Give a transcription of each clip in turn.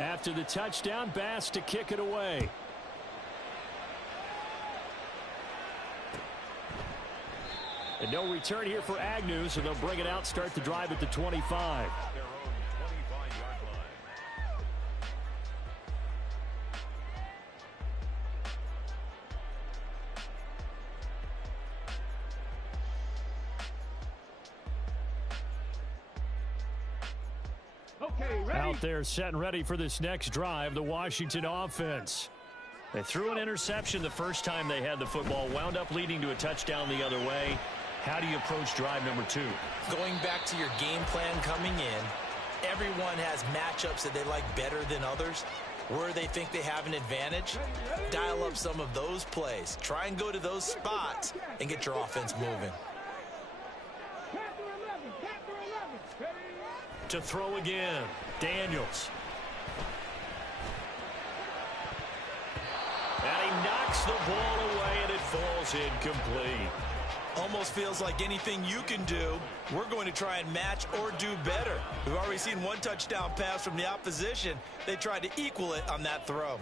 After the touchdown, Bass to kick it away. And no return here for Agnew, so they'll bring it out, start the drive at the 25. Out there set and ready for this next drive, the Washington offense. They threw an interception the first time they had the football, wound up leading to a touchdown the other way. How do you approach drive number 2? Going back to your game plan coming in, everyone has matchups that they like better than others. Where they think they have an advantage, dial up some of those plays. Try and go to those spots and get your offense moving. To throw again, Daniels. And he knocks the ball away, and it falls incomplete. Almost feels like anything you can do, we're going to try and match or do better. We've already seen one touchdown pass from the opposition. They tried to equal it on that throw.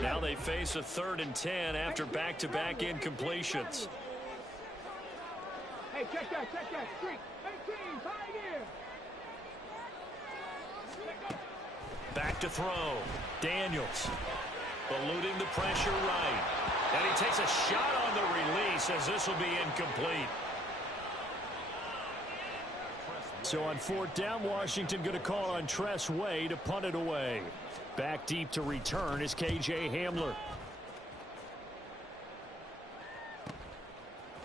Now they face a 3rd and 10 after back-to-back incompletions. Hey, check that. 3, 18, pioneer. Back to throw. Daniels. Eluding the pressure right. And he takes a shot on the release as this will be incomplete. So on 4th down, Washington going to call on Tress Way to punt it away. Back deep to return is K.J. Hamler.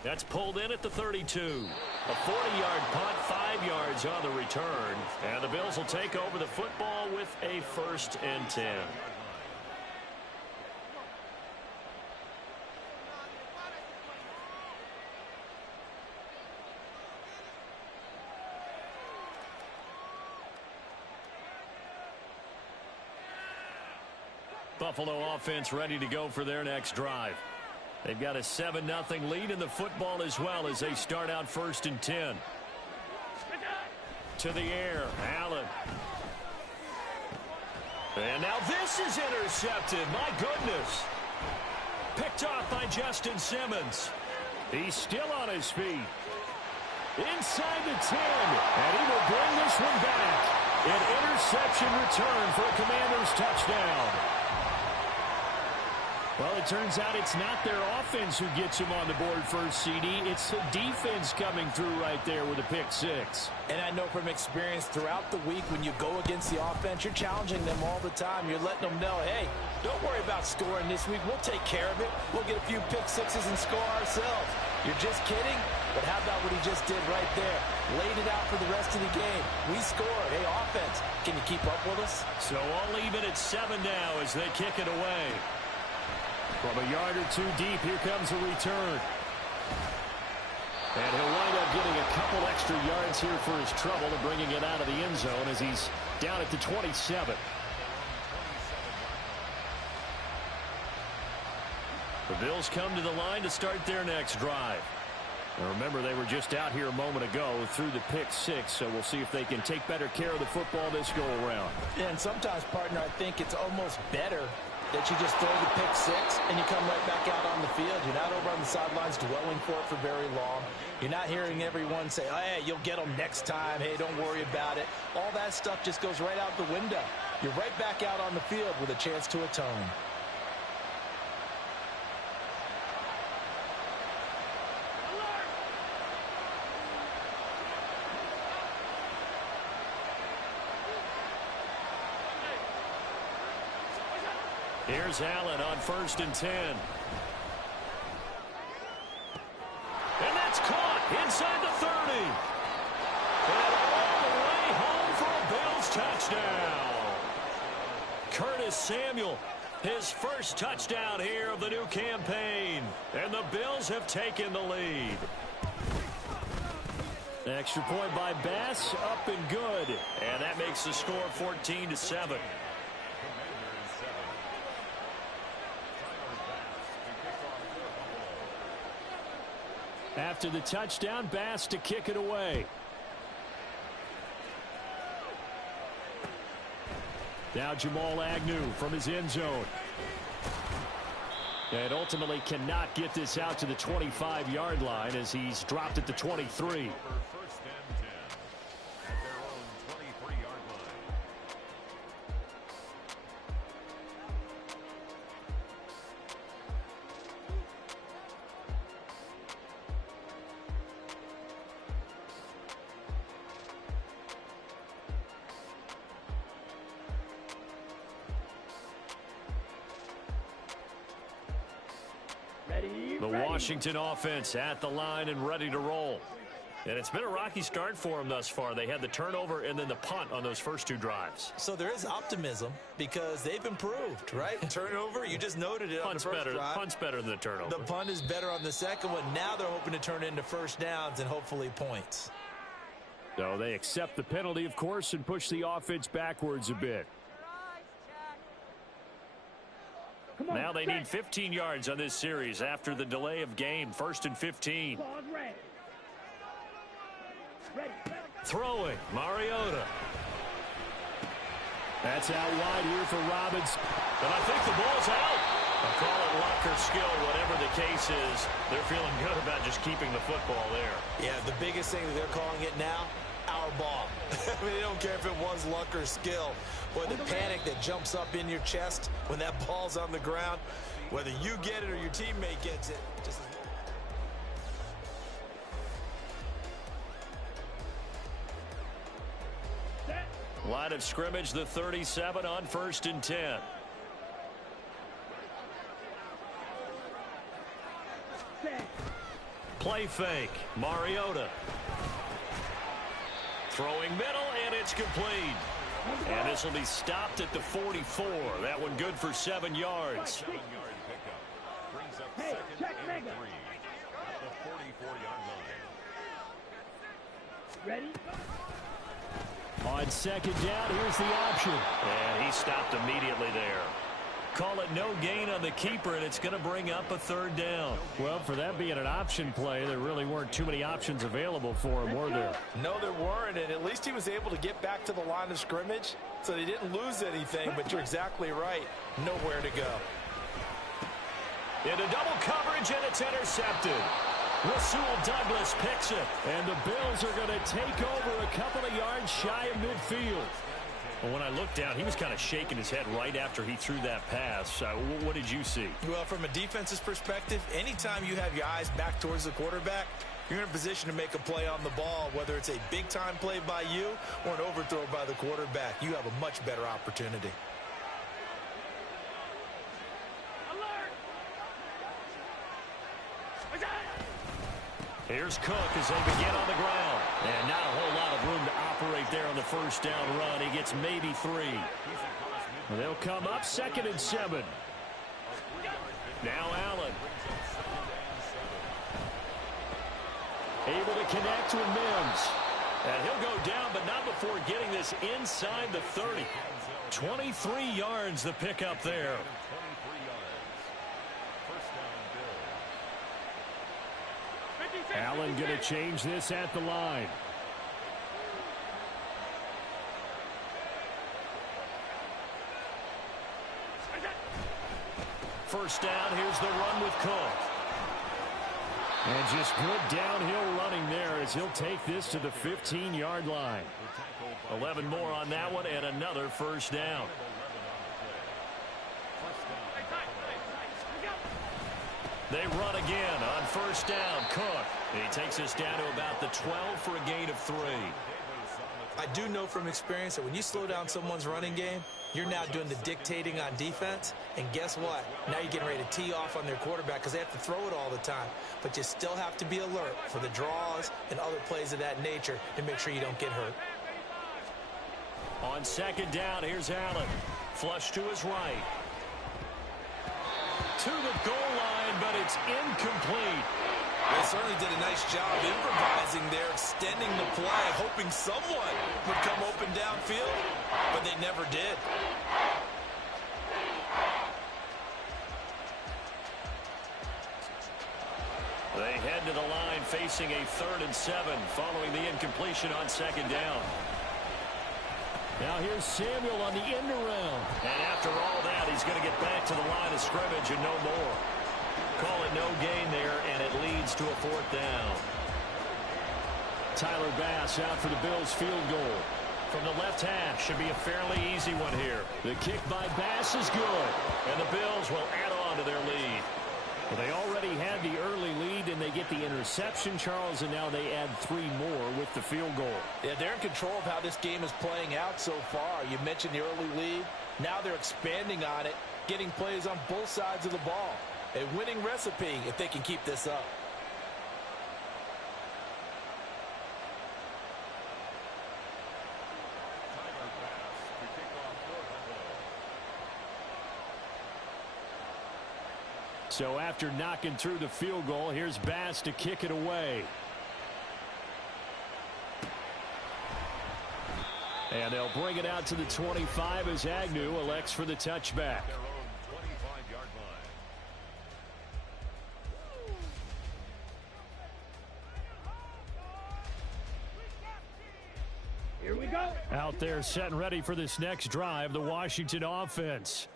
That's pulled in at the 32. A 40-yard punt, 5 yards on the return. And the Bills will take over the football with a 1st and 10. Buffalo offense ready to go for their next drive. They've got a 7-0 lead in the football as well as they start out 1st and 10. To the air, Allen. And now this is intercepted. My goodness. Picked off by Justin Simmons. He's still on his feet. Inside the 10. And he will bring this one back. An interception return for a Commanders touchdown. Well, it turns out it's not their offense who gets them on the board first, CD. It's the defense coming through right there with a pick 6. And I know from experience throughout the week when you go against the offense, you're challenging them all the time. You're letting them know, hey, don't worry about scoring this week. We'll take care of it. We'll get a few pick 6s and score ourselves. You're just kidding? But how about what he just did right there? Laid it out for the rest of the game. We scored. Hey, offense, can you keep up with us? So all even at 7 now as they kick it away. From a yard or 2 deep, here comes a return. And he'll wind up getting a couple extra yards here for his trouble and bringing it out of the end zone as he's down at the 27. The Bills come to the line to start their next drive. Now remember, they were just out here a moment ago through the pick 6, so we'll see if they can take better care of the football this go-around. Yeah, and sometimes, partner, I think it's almost better that you just throw the pick 6 and you come right back out on the field. You're not over on the sidelines dwelling for it for very long. You're not hearing everyone say, oh, hey, you'll get them next time. Hey, don't worry about it. All that stuff just goes right out the window. You're right back out on the field with a chance to atone. Here's Allen on 1st and 10. And that's caught inside the 30. And all the way home for a Bills touchdown. Curtis Samuel, his first touchdown here of the new campaign. And the Bills have taken the lead. Extra point by Bass, up and good. And that makes the score 14-7. After the touchdown, Bass to kick it away. Now Jamal Agnew from his end zone. And ultimately cannot get this out to the 25-yard line as he's dropped at the 23. The Washington offense at the line and ready to roll. And it's been a rocky start for them thus far. They had the turnover and then the punt on those first two drives. So there is optimism because they've improved, right? Turnover, you just noted it on the first drive. Punt's better than the turnover. The punt is better on the second one. Now they're hoping to turn it into first downs and hopefully points. So they accept the penalty, of course, and push the offense backwards a bit. Now they need 15 yards on this series after the delay of game. 1st and 15. Throwing, Mariota. That's out wide here for Robbins. And I think the ball's out. I'll call it luck or skill, whatever the case is. They're feeling good about just keeping the football there. Yeah, the biggest thing that they're calling it now, our ball. I mean, they don't care if it was luck or skill. Boy, the panic that jumps up in your chest when that ball's on the ground, whether you get it or your teammate gets it. Line of scrimmage, the 37 on 1st and 10. Play fake, Mariota. Throwing middle, and it's complete. And this will be stopped at the 44. That one good for 7 yards. 7-yard pickup. Brings up second and 3 at the 44-yard line. Ready? On 2nd down, here's the option. And he stopped immediately there. Call it no gain on the keeper, and it's going to bring up a 3rd down. Well, for that being an option play, there really weren't too many options available for him, were there? No, there weren't, and at least he was able to get back to the line of scrimmage, so they didn't lose anything, but you're exactly right. Nowhere to go. Into double coverage, and it's intercepted. Rasul Douglas picks it, and the Bills are going to take over a couple of yards shy of midfield. Well, when I looked down, he was kind of shaking his head right after he threw that pass. What did you see? Well, from a defense's perspective, anytime you have your eyes back towards the quarterback, you're in a position to make a play on the ball, whether it's a big-time play by you or an overthrow by the quarterback. You have a much better opportunity. Here's Cook as they begin on the ground. And not a whole lot of room to operate there on the 1st down run. He gets maybe 3. They'll come up 2nd and 7. Now Allen. Able to connect with Mims. And he'll go down, but not before getting this inside the 30. 23 yards the pickup there. Allen going to change this at the line. First down, here's the run with Cook. And just good downhill running there as he'll take this to the 15-yard line. 11 more on that one and another first down. They run again on 1st down. Cook. He takes us down to about the 12 for a gain of 3. I do know from experience that when you slow down someone's running game, you're now doing the dictating on defense. And guess what? Now you're getting ready to tee off on their quarterback because they have to throw it all the time. But you still have to be alert for the draws and other plays of that nature to make sure you don't get hurt. On 2nd down, here's Allen. Flush to his right. To the goal line, but it's incomplete. They certainly did a nice job improvising there, extending the play, hoping someone would come open downfield, but they never did. They head to the line facing a 3rd and 7 following the incompletion on 2nd down. Now here's Samuel on the end around. And after all that, he's going to get back to the line of scrimmage and no more. Call it no gain there, and it leads to a 4th down. Tyler Bass out for the Bills field goal. From the left half, should be a fairly easy one here. The kick by Bass is good. And the Bills will add on to their lead. Well, they already had the early lead, and they get the interception, Charles, and now they add 3 more with the field goal. Yeah, they're in control of how this game is playing out so far. You mentioned the early lead. Now they're expanding on it, getting plays on both sides of the ball. A winning recipe if they can keep this up. So after knocking through the field goal, here's Bass to kick it away. And they'll bring it out to the 25 as Agnew elects for the touchback. Here we go. Out there setting ready for this next drive, the Washington offense.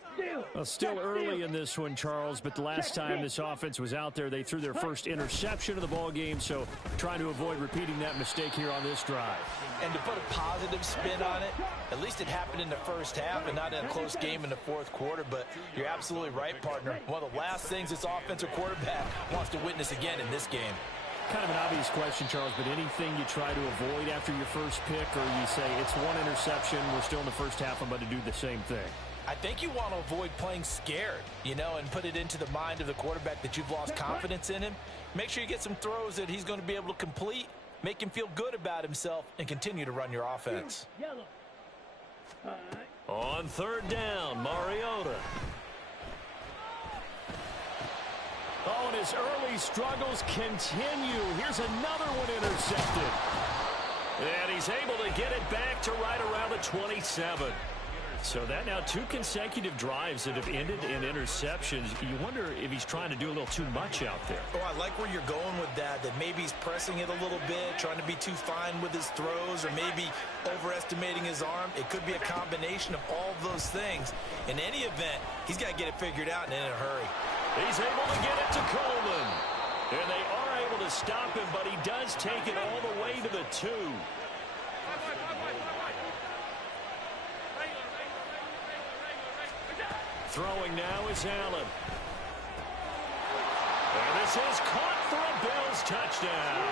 Well, still early in this one, Charles, but the last time this offense was out there, they threw their first interception of the ball game, so trying to avoid repeating that mistake here on this drive. And to put a positive spin on it, at least it happened in the first half and not in a close game in the 4th quarter, but you're absolutely right, partner. One of the last things this offensive quarterback wants to witness again in this game. Kind of an obvious question, Charles, but anything you try to avoid after your first pick, or you say it's one interception, we're still in the first half, I'm about to do the same thing? I think you want to avoid playing scared, and put it into the mind of the quarterback that you've lost confidence in him. Make sure you get some throws that he's going to be able to complete, make him feel good about himself, and continue to run your offense. On 3rd down, Mariota. Oh, and his early struggles continue. Here's another one intercepted. And he's able to get it back to right around the 27. So that now 2 consecutive drives that have ended in interceptions. You wonder if he's trying to do a little too much out there. Oh, I like where you're going with that maybe he's pressing it a little bit, trying to be too fine with his throws, or maybe overestimating his arm. It could be a combination of all of those things. In any event, he's got to get it figured out and in a hurry. He's able to get it to Coleman. And they are able to stop him, but he does take it all the way to the 2. Throwing now is Allen. And this is caught for a Bills touchdown.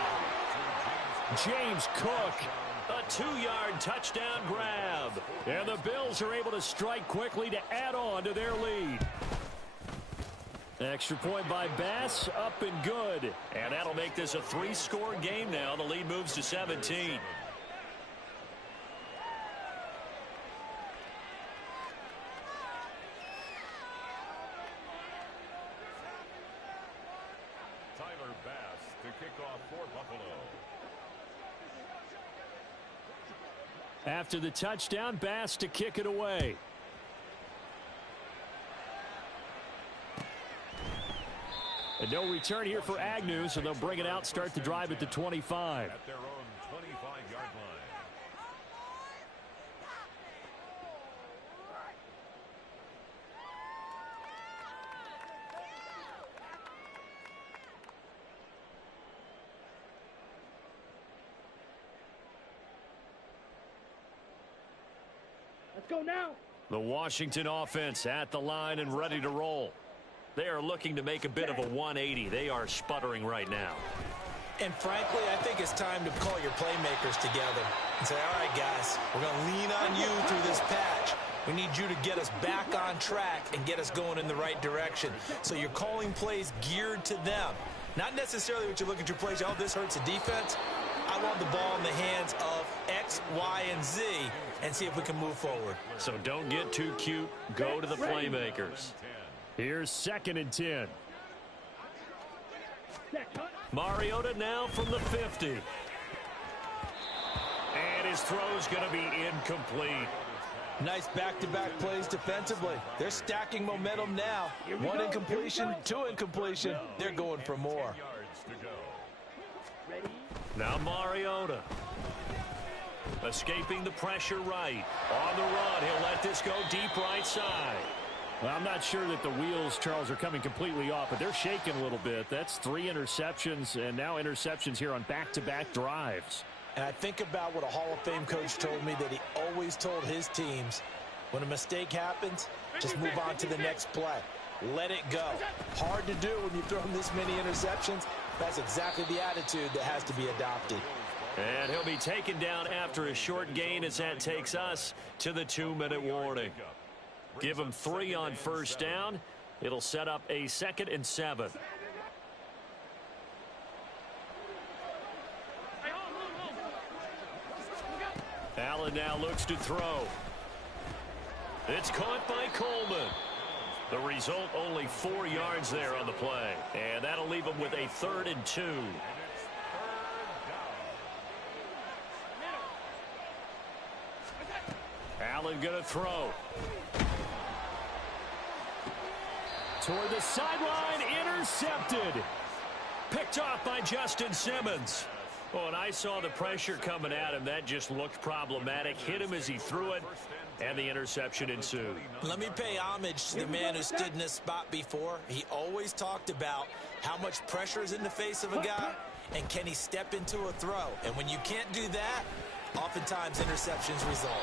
James Cook. A 2-yard touchdown grab. And the Bills are able to strike quickly to add on to their lead. Extra point by Bass, up and good. And that'll make this a 3-score game now. The lead moves to 17. Tyler Bass to kick off for Buffalo. After the touchdown, Bass to kick it away. And no return here for Agnew, so they'll bring it out, start the drive at the 25. At their own 25-yard line. Let's go now. The Washington offense at the line and ready to roll. They are looking to make a bit of a 180. They are sputtering right now. And frankly, I think it's time to call your playmakers together and say, all right, guys, we're going to lean on you through this patch. We need you to get us back on track and get us going in the right direction. So you're calling plays geared to them. Not necessarily what you look at your plays, oh, this hurts the defense. I want the ball in the hands of X, Y, and Z and see if we can move forward. So don't get too cute. Go to the playmakers. Here's 2nd and 10. Mariota now from the 50. And his throw's going to be incomplete. Nice back-to-back plays defensively. They're stacking momentum now. 1 incompletion, 2 incompletion. They're going for more. Now Mariota. Escaping the pressure right. On the run, he'll let this go deep right side. Well, I'm not sure that the wheels, Charles, are coming completely off, but they're shaking a little bit. That's 3 interceptions, and now interceptions here on back-to-back drives. And I think about what a Hall of Fame coach told me, that he always told his teams, when a mistake happens, just move on to the next play. Let it go. Hard to do when you've thrown this many interceptions. That's exactly the attitude that has to be adopted. And he'll be taken down after a short gain as that takes us to the 2-minute warning. Give him 3 on first down. It'll set up a 2nd and 7. Allen now looks to throw. It's caught by Coleman. The result, only 4 yards there on the play. And that'll leave him with a 3rd and 2. Allen going to throw. Toward the sideline, intercepted. Picked off by Justin Simmons. Oh, and I saw the pressure coming at him. That just looked problematic. Hit him as he threw it, and the interception ensued. Let me pay homage to the man who stood in this spot before. He always talked about how much pressure is in the face of a guy, and can he step into a throw. And when you can't do that, oftentimes interceptions result.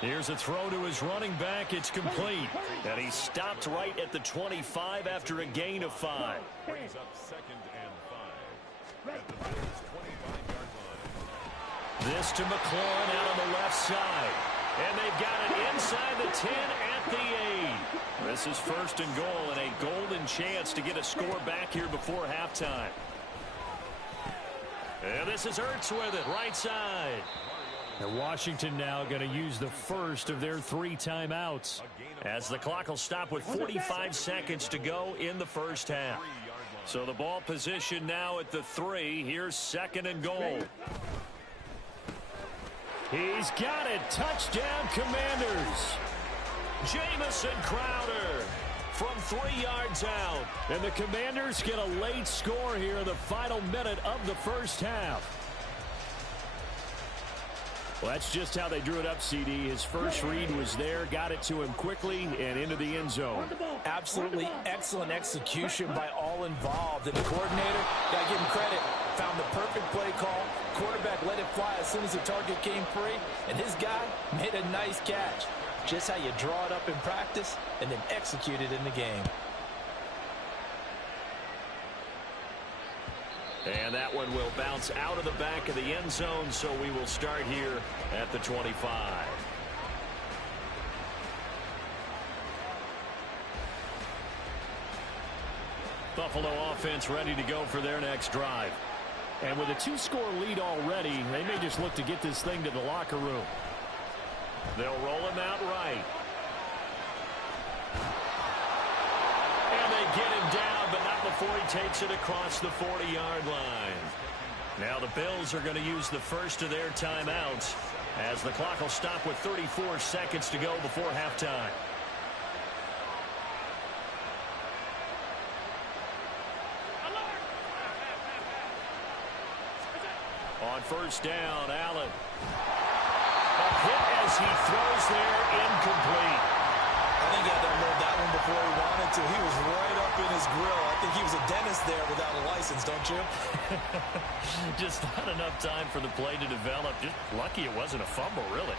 Here's a throw to his running back. It's complete. And he stopped right at the 25 after a gain of 5. Brings up 2nd and 5 at the Bills' 25-yard line. This to McLaurin out on the left side. And they've got it inside the 10 at the 8. This is 1st and goal and a golden chance to get a score back here before halftime. And this is Ertz with it, right side. And Washington now going to use the first of their 3 timeouts. As the clock will stop with 45 seconds to go in the first half. So the ball position now at the 3. Here's 2nd and goal. He's got it. Touchdown, Commanders. Jamison Crowder from 3 yards out. And the Commanders get a late score here in the final minute of the first half. Well, that's just how they drew it up, CD. His first read was there, got it to him quickly, and into the end zone. Absolutely excellent execution by all involved. And the coordinator, got to give him credit, found the perfect play call. Quarterback let it fly as soon as the target came free, and his guy made a nice catch. Just how you draw it up in practice and then execute it in the game. And that one will bounce out of the back of the end zone, so we will start here at the 25. Buffalo offense ready to go for their next drive. And with a 2-score lead already, they may just look to get this thing to the locker room. They'll roll him out right. And they get him down, but not before he takes it across the 40-yard line. Now the Bills are going to use the first of their timeouts as the clock will stop with 34 seconds to go before halftime. On first down, Allen. A hit as he throws there, incomplete. I think he had to unload that one before he wanted to. He was right up in his grill. I think he was a dentist there without a license, don't you? Just not enough time for the play to develop. Just lucky it wasn't a fumble, really.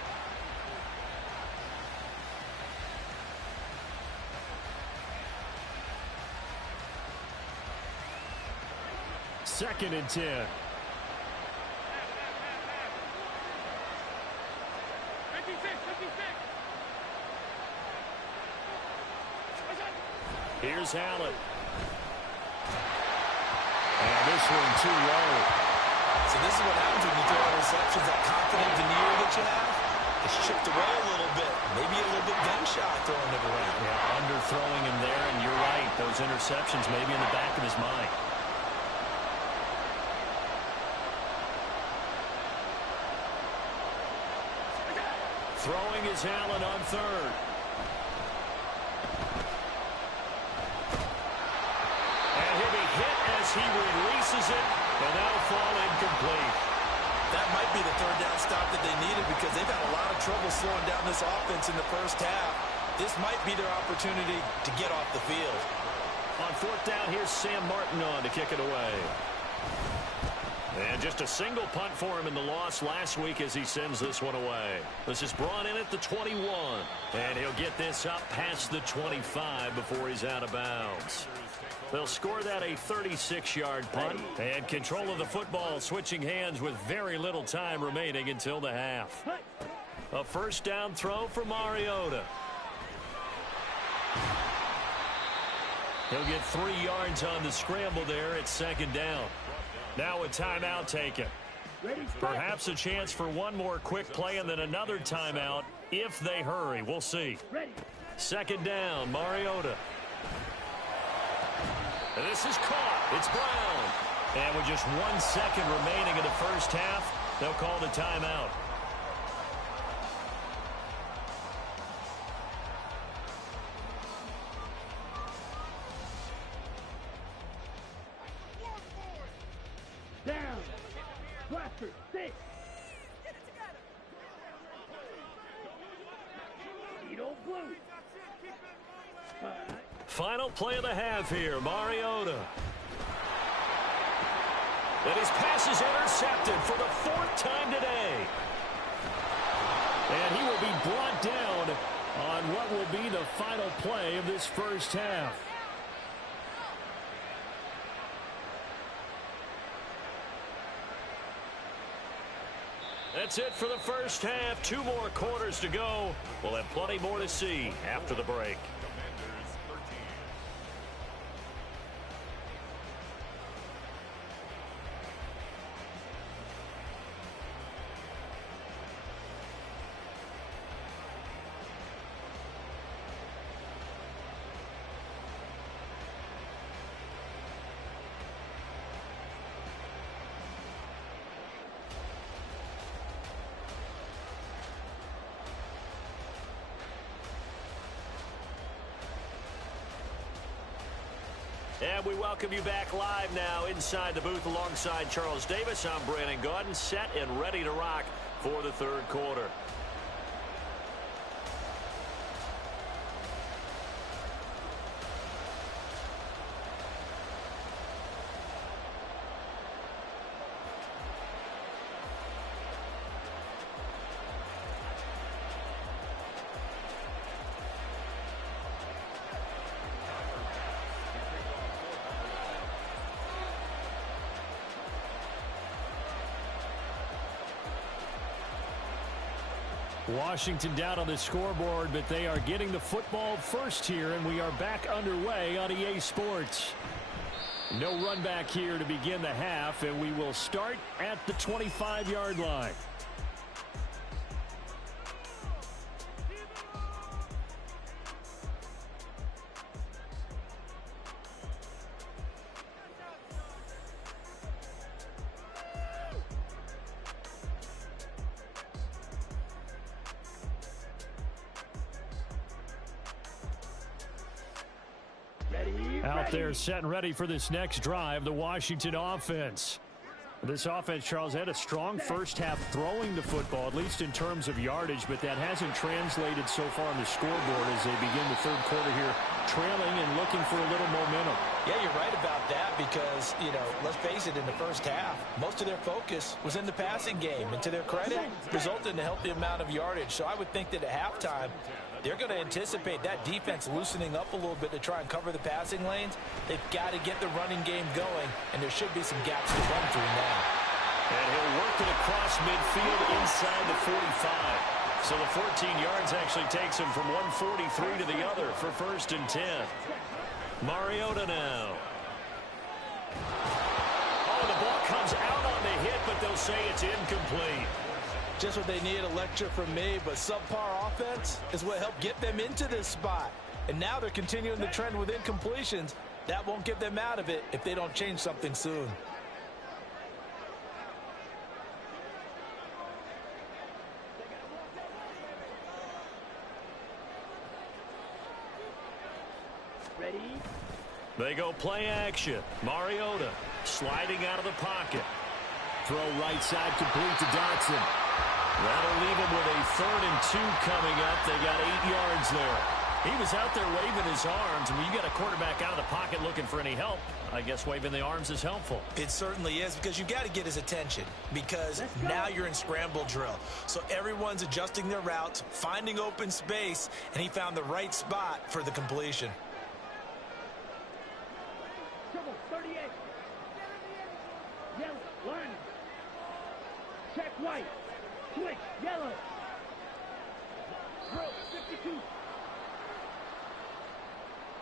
Second and 10. Here's Allen. And this one too low. So this is what happens when you throw interceptions. That confident veneer that you have, it's chipped away a little bit. Maybe a little bit gun-shy throwing it around. Yeah, underthrowing him there, and you're right. Those interceptions may be in the back of his mind. Throwing is Allen on third. And he'll be hit as he releases it, and that'll fall incomplete. That might be the third down stop that they needed, because trouble slowing down this offense in the first half. This might be their opportunity to get off the field. On fourth down, here's Sam Martin on to kick it away. And just a single punt for him in the loss last week as he sends this one away. This is brought in at the 21. And he'll get this up past the 25 before he's out of bounds. They'll score that a 36-yard punt. And control of the football switching hands with very little time remaining until the half. A first down throw for Mariota. He'll get 3 yards on the scramble there at second down. Now a timeout taken. Perhaps a chance for one more quick play and then another timeout if they hurry. We'll see. Second down, Mariota. And this is caught. It's Brown. And with just 1 second remaining in the first half, they'll call the timeout. Down. Blaster, 6. Beetle blue. Final play of the half here, Mariota. And his pass is intercepted for the 4th time today. And he will be brought down on what will be the final play of this first half. That's it for the first half. 2 more quarters to go. We'll have plenty more to see after the break. And we welcome you back live now inside the booth alongside Charles Davis. I'm Brandon Gaudin, set and ready to rock for the third quarter. Washington down on the scoreboard, but they are getting the football first here, and we are back underway on EA Sports. No run back here to begin the half, and we will start at the 25-yard line. Out there set and ready for this next drive, the Washington offense. This offense, Charles, had a strong first half throwing the football, at least in terms of yardage, but that hasn't translated so far on the scoreboard as they begin the third quarter here, trailing and looking for a little momentum. Yeah, you're right about that because, let's face it, in the first half, most of their focus was in the passing game. And to their credit, resulted in a healthy amount of yardage. So I would think that at halftime, they're going to anticipate that defense loosening up a little bit to try and cover the passing lanes. They've got to get the running game going, and there should be some gaps to run through now. And he'll work it across midfield inside the 45. So the 14 yards actually takes him from 143 to the other for 1st and 10. Mariota now. Oh, the ball comes out on the hit, but they'll say it's incomplete. Just what they need, a lecture from me, but subpar offense is what helped get them into this spot. And now they're continuing the trend with incompletions. That won't get them out of it if they don't change something soon. Ready? They go play action. Mariota sliding out of the pocket. Throw right side complete to Dotson. That'll leave him with a 3rd and 2 coming up. They got 8 yards there. He was out there waving his arms. When you got a quarterback out of the pocket looking for any help, I guess waving the arms is helpful. It certainly is, because you've got to get his attention, because now you're in scramble drill. So everyone's adjusting their routes, finding open space, and he found the right spot for the completion. Trouble, 38. Yellow, line. Check white. Switch, yellow. Row, 52.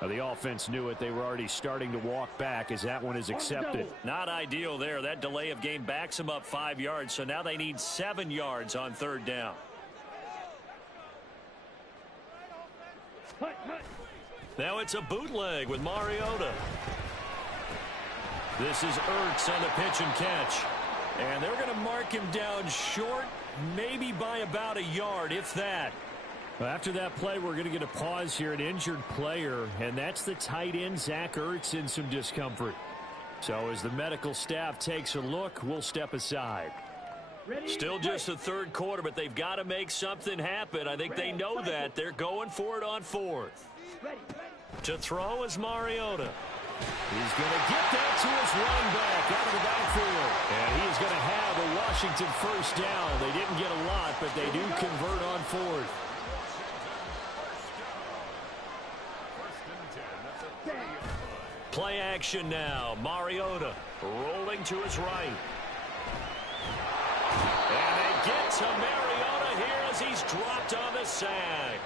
The offense knew it. They were already starting to walk back as that one is accepted. Not ideal there. That delay of game backs them up 5 yards, so now they need 7 yards on 3rd down. Now it's a bootleg with Mariota. This is Ertz on the pitch and catch. And they're going to mark him down short, maybe by about a yard, if that. After that play, we're going to get a pause here, an injured player, and that's the tight end, Zach Ertz, in some discomfort. So as the medical staff takes a look, we'll step aside. Still just the 3rd quarter, but they've got to make something happen. I think they know that. They're going for it on 4th. To throw is Mariota. He's going to get that to his running back out of the backfield. And he is going to have a Washington 1st down. They didn't get a lot, but they do convert on 4th. Play action now. Mariota rolling to his right. And they get to Mariota here as he's dropped on the sack.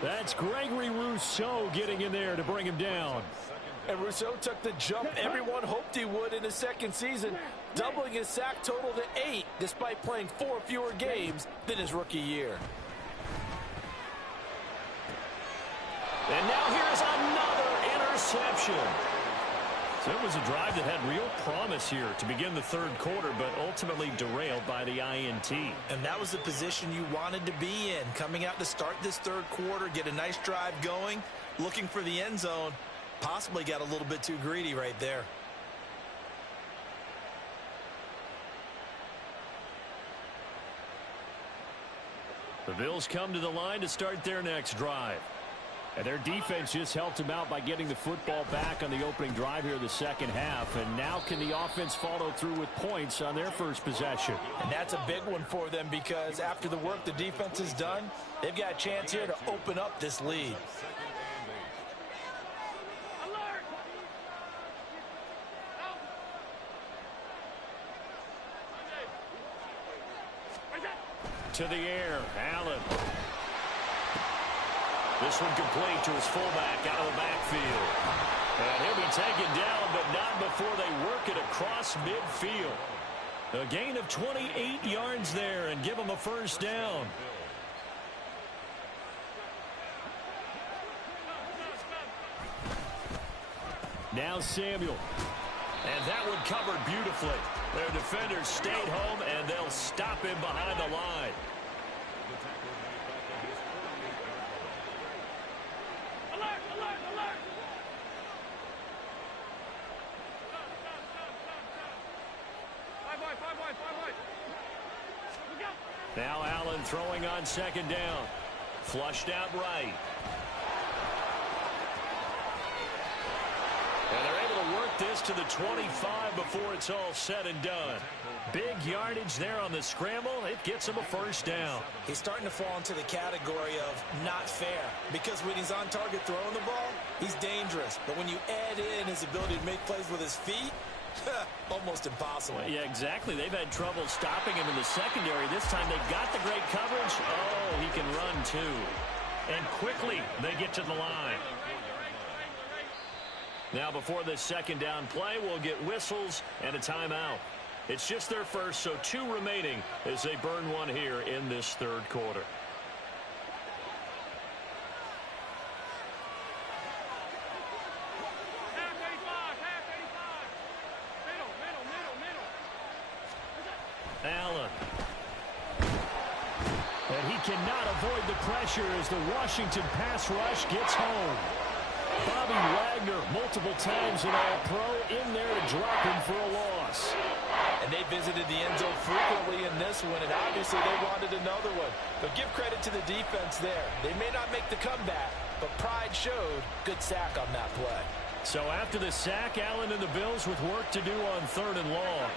That's Gregory Rousseau getting in there to bring him down. And Rousseau took the jump everyone hoped he would in his 2nd season, doubling his sack total to 8, despite playing 4 fewer games than his rookie year. And now here's another interception. So it was a drive that had real promise here to begin the 3rd quarter, but ultimately derailed by the INT. And that was the position you wanted to be in, coming out to start this 3rd quarter, get a nice drive going, looking for the end zone. Possibly got a little bit too greedy right there. The Bills come to the line to start their next drive. And their defense just helped them out by getting the football back on the opening drive here in the 2nd half. And now can the offense follow through with points on their 1st possession? And that's a big one for them, because after the work the defense has done, they've got a chance here to open up this lead. To the air, Allen. This one complete to his fullback out of the backfield. And he'll be taken down, but not before they work it across midfield. A gain of 28 yards there and give him a 1st down. Now Samuel. And that one covered beautifully. Their defenders stayed home, and they'll stop him behind the line. Alert, alert, alert! Five wide. Now Allen throwing on 2nd down. Flushed out right. And they're able to work this to the 25 before it's all said and done. Big yardage there on the scramble. It gets him a 1st down. He's starting to fall into the category of not fair, because when he's on target throwing the ball, he's dangerous. But when you add in his ability to make plays with his feet, almost impossible. Well, yeah, exactly. They've had trouble stopping him in the secondary. This time they got the great coverage. Oh, he can run too. And quickly they get to the line. Now before this 2nd down play, we'll get whistles and a timeout. It's just their 1st, so 2 remaining as they burn one here in this 3rd quarter. Allen. And he cannot avoid the pressure as the Washington pass rush gets home. Bobby Wagner, multiple times an All-Pro, in there to drop him for a loss. And they visited the end zone frequently in this one, and obviously they wanted another one. But give credit to the defense there. They may not make the comeback, but pride showed. Good sack on that play. So after the sack, Allen and the Bills with work to do on 3rd and long.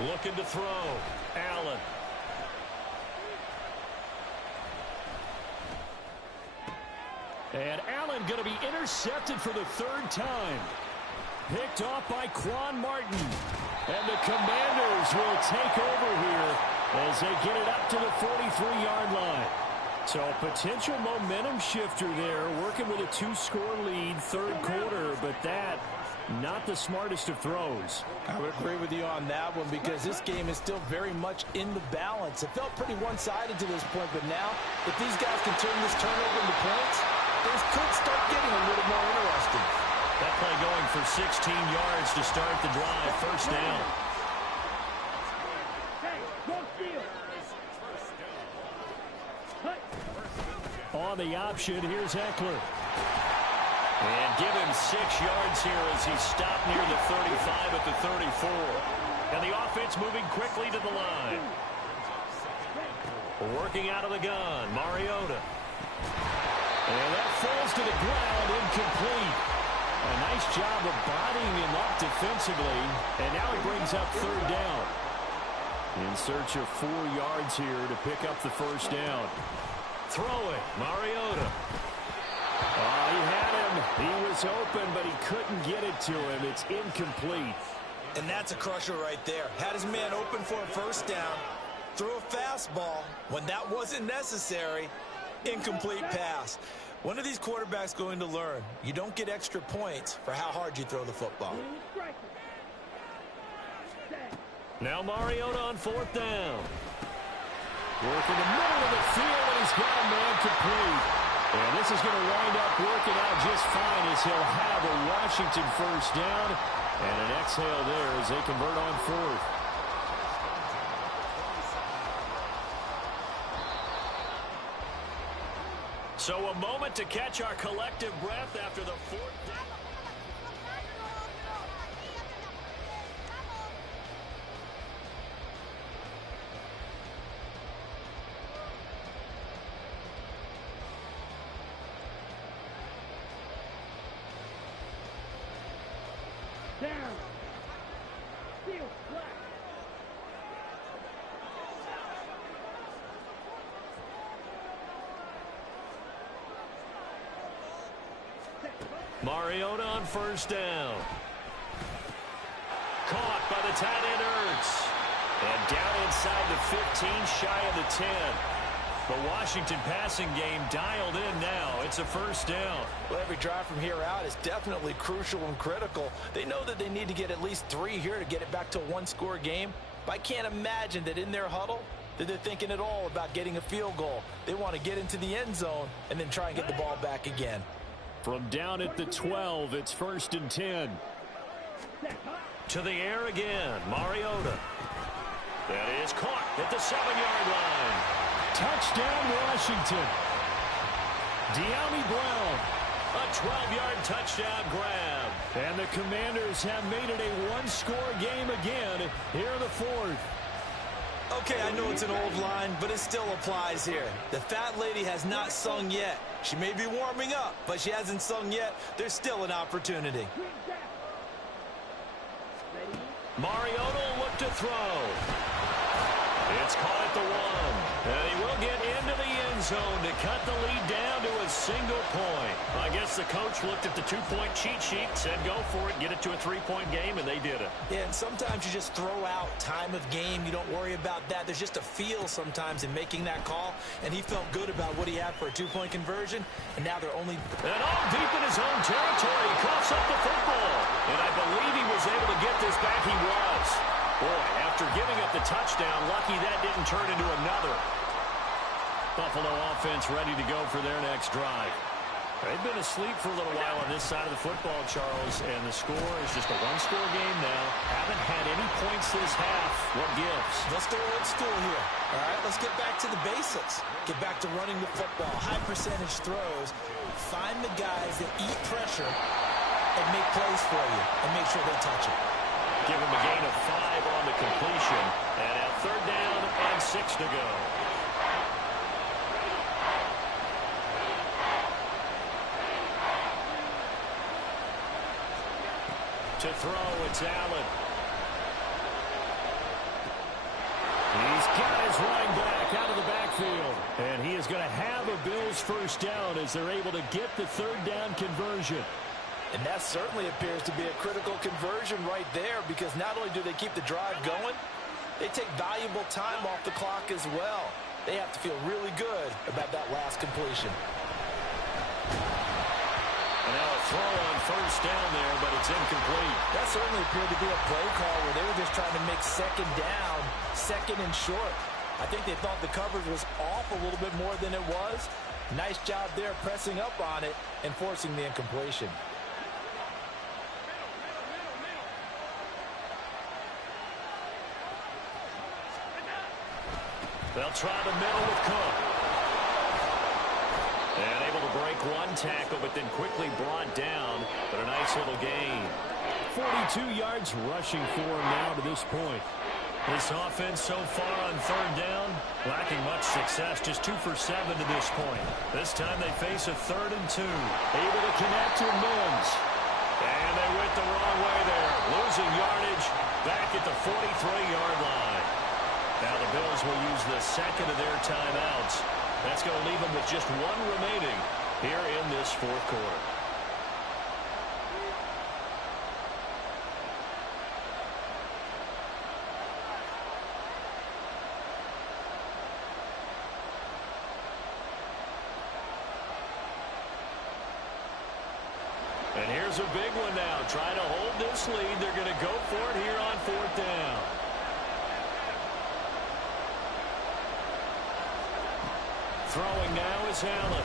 Looking to throw. Allen. And Allen going to be intercepted for the 3rd time. Picked off by Quan Martin. And the Commanders will take over here as they get it up to the 43-yard line. So a potential momentum shifter there, working with a 2-score lead, 3rd quarter, but that not the smartest of throws. I would agree with you on that one because this game is still very much in the balance. It felt pretty one-sided to this point, but now if these guys can turn this turnover into points, things could start getting a little more interesting. That play going for 16 yards to start the drive. 1st down. On the option, here's Eckler. And give him 6 yards here as he stopped near the 35 at the 34. And the offense moving quickly to the line. Working out of the gun, Mariota. And that falls to the ground, incomplete. A nice job of bodying him up defensively. And now he brings up 3rd down. In search of 4 yards here to pick up the 1st down. Throwing, Mariota. Oh, he had him. He was open, but he couldn't get it to him. It's incomplete. And that's a crusher right there. Had his man open for a 1st down. Threw a fastball when that wasn't necessary. Incomplete pass. When are these quarterbacks going to learn? You don't get extra points for how hard you throw the football. Now Mariota on 4th down. Working the middle of the field, and he's got a man complete. And this is going to wind up working out just fine as he'll have a Washington 1st down. And an exhale there as they convert on 4th. So a moment to catch our collective breath after the 4th down. Down. Field flat. Mariota on 1st down. Caught by the tight end Ertz. And down inside the 15, shy of the 10. The Washington passing game dialed in now. It's a 1st down. Well, every drive from here out is definitely crucial and critical. They know that they need to get at least 3 here to get it back to a 1-score game. But I can't imagine that in their huddle that they're thinking at all about getting a field goal. They want to get into the end zone and then try and get the ball back again. From down at the 12, it's 1st and 10. To the air again, Mariota. That is caught at the 7-yard line. Touchdown, Washington. De'Ami Brown, a 12-yard touchdown grab. And the Commanders have made it a 1-score game again here in the 4th. Okay, I know it's an old line, but it still applies here. The fat lady has not sung yet. She may be warming up, but she hasn't sung yet. There's still an opportunity. Mariota will look to throw. It's caught at the 1. And he will get into the end zone to cut the lead down to a single point. I guess the coach looked at the 2-point cheat sheet, said go for it, get it to a 3-point game, and they did it. Yeah, and sometimes you just throw out time of game. You don't worry about that. There's just a feel sometimes in making that call, and he felt good about what he had for a 2-point conversion, and now they're only... And all deep in his own territory, he coughs up the football. And I believe he was able to get this back. He was. Boy, after giving up the touchdown, lucky that didn't turn into another. Buffalo offense ready to go for their next drive. They've been asleep for a little while on this side of the football, Charles, and the score is just a 1-score game now. Haven't had any points this half. What gives? Let's go old school here. All right, let's get back to the basics. Get back to running the football, high percentage throws. Find the guys that eat pressure and make plays for you and make sure they touch it. Give him a gain of 5 on the completion. And now 3rd down and 6 to go. To throw, it's Allen. He's got his running back out of the backfield. And he is going to have a Bills first down as they're able to get the 3rd down conversion. And that certainly appears to be a critical conversion right there, because not only do they keep the drive going, they take valuable time off the clock as well. They have to feel really good about that last completion. And now a throw on 1st down there, but it's incomplete. That certainly appeared to be a play call where they were just trying to make 2nd down, 2nd and short. I think they thought the coverage was off a little bit more than it was. Nice job there pressing up on it and forcing the incompletion. They'll try the middle with Cook. And able to break 1 tackle, but then quickly brought down. But a nice little gain. 42 yards rushing for him now to this point. This offense so far on 3rd down, lacking much success. Just 2 for 7 to this point. This time they face a 3rd and 2. Able to connect to Mims. And they went the wrong way there. Losing yardage back at the 43-yard line. Now the Bills will use the 2nd of their timeouts. That's going to leave them with just 1 remaining here in this 4th quarter. And here's a big one now. Trying to hold this lead. They're going to go for it here on 4th down. Throwing now is Allen.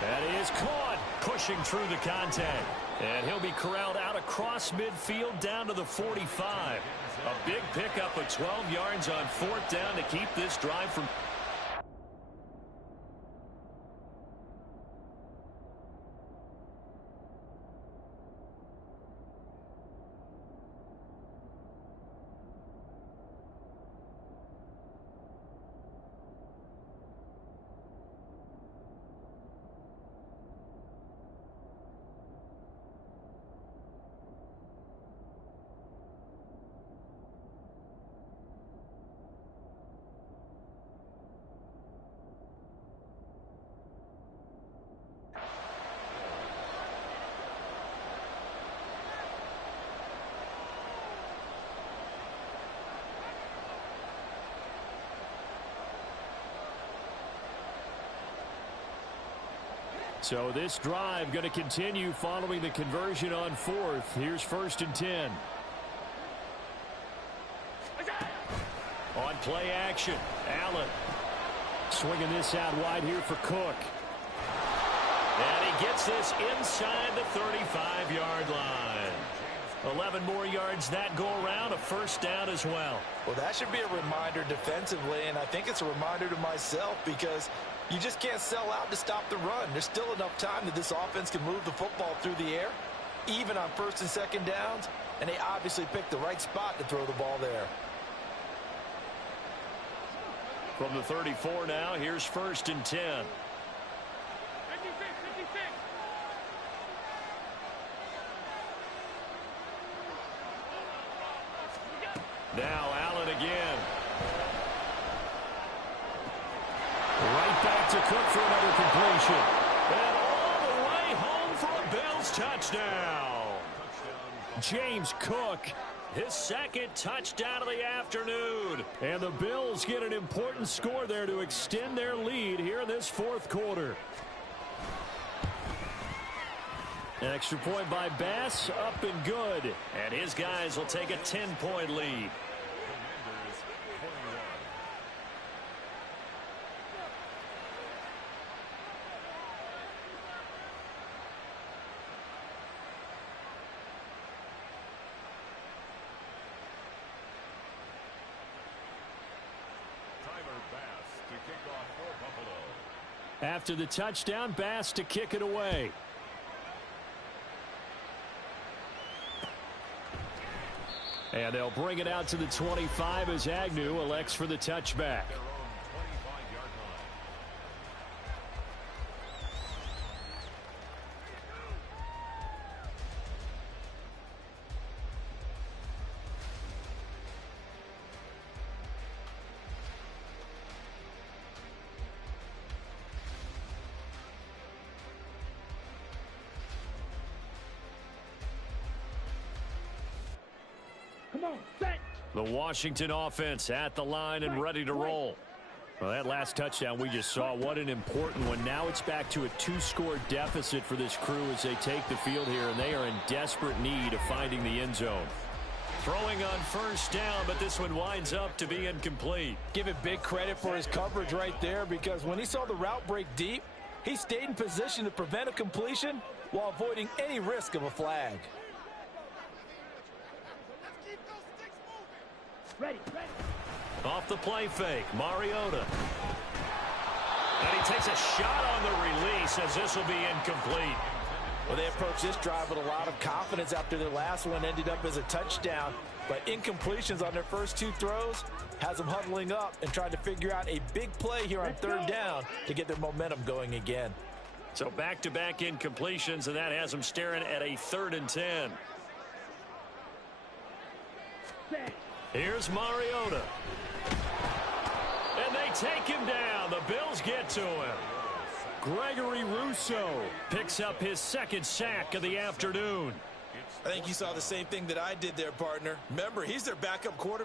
That is caught, pushing through the contact. And he'll be corralled out across midfield down to the 45. A big pickup of 12 yards on 4th down to keep this drive from... So this drive going to continue following the conversion on 4th. Here's 1st and 10. On play action, Allen swinging this out wide here for Cook. And he gets this inside the 35-yard line. 11 more yards that go around, a 1st down as well. Well, that should be a reminder defensively, and I think it's a reminder to myself, because you just can't sell out to stop the run. There's still enough time that this offense can move the football through the air, even on 1st and 2nd downs, and they obviously picked the right spot to throw the ball there. From the 34 now, here's 1st and 10. Now Allen again. Right back to Cook for another completion. And all the way home for a Bills touchdown. James Cook, his 2nd touchdown of the afternoon. And the Bills get an important score there to extend their lead here in this 4th quarter. An extra point by Bass, up and good. And his guys will take a 10-point lead. After the touchdown, Bass to kick it away. And they'll bring it out to the 25 as Agnew elects for the touchback. Come on, set. The Washington offense at the line and ready to roll. Well, that last touchdown we just saw, what an important one. Now it's back to a 2-score deficit for this crew as they take the field here, and they are in desperate need of finding the end zone. Throwing on first down, but this one winds up to be incomplete. Give it big credit for his coverage right there, because when he saw the route break deep, he stayed in position to prevent a completion while avoiding any risk of a flag. Ready, ready. Off the play fake, Mariota. And he takes a shot on the release as this will be incomplete. Well, they approached this drive with a lot of confidence after their last one ended up as a touchdown. But incompletions on their first 2 throws has them huddling up and trying to figure out a big play here on third down to get their momentum going again. So back-to-back incompletions, and that has them staring at a 3rd and 10. Set. Here's Mariota. And they take him down. The Bills get to him. Gregory Rousseau picks up his 2nd sack of the afternoon. I think you saw the same thing that I did there, partner. Remember, he's their backup quarterback.